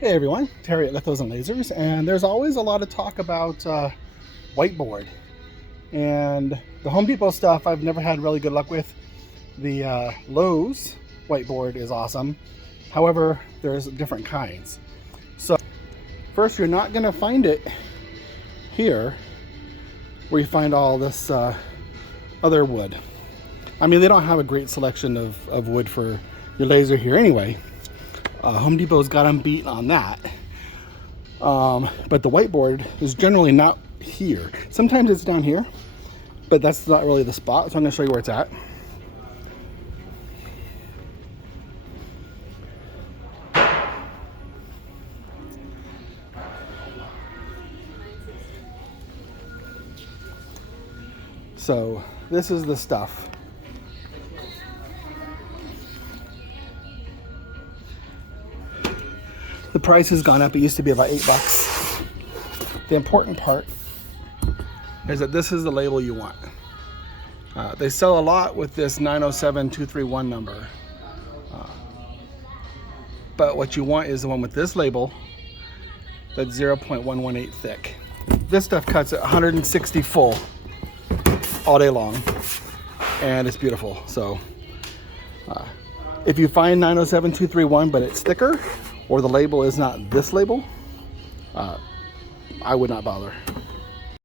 Hey everyone, Terry at Lithos and Lasers, and there's always a lot of talk about Whiteboard. And the Home Depot stuff I've never had really good luck with. The Lowe's Whiteboard is awesome. However, there's different kinds. So first, you're not going to find it here where you find all this other wood. I mean, they don't have a great selection of wood for your laser here anyway. Home Depot's got them beat on that. But the Whiteboard is generally not here. Sometimes it's down here, but that's not really the spot. So I'm going to show you where it's at. So this is the stuff. The price has gone up. It used to be about $8. The important part is that this is the label you want. They sell a lot with this 907231 number. But what you want is the one with this label that's 0.118 thick. This stuff cuts at 160 full all day long, and it's beautiful. So if you find 907231 but it's thicker, or the label is not this label, I would not bother.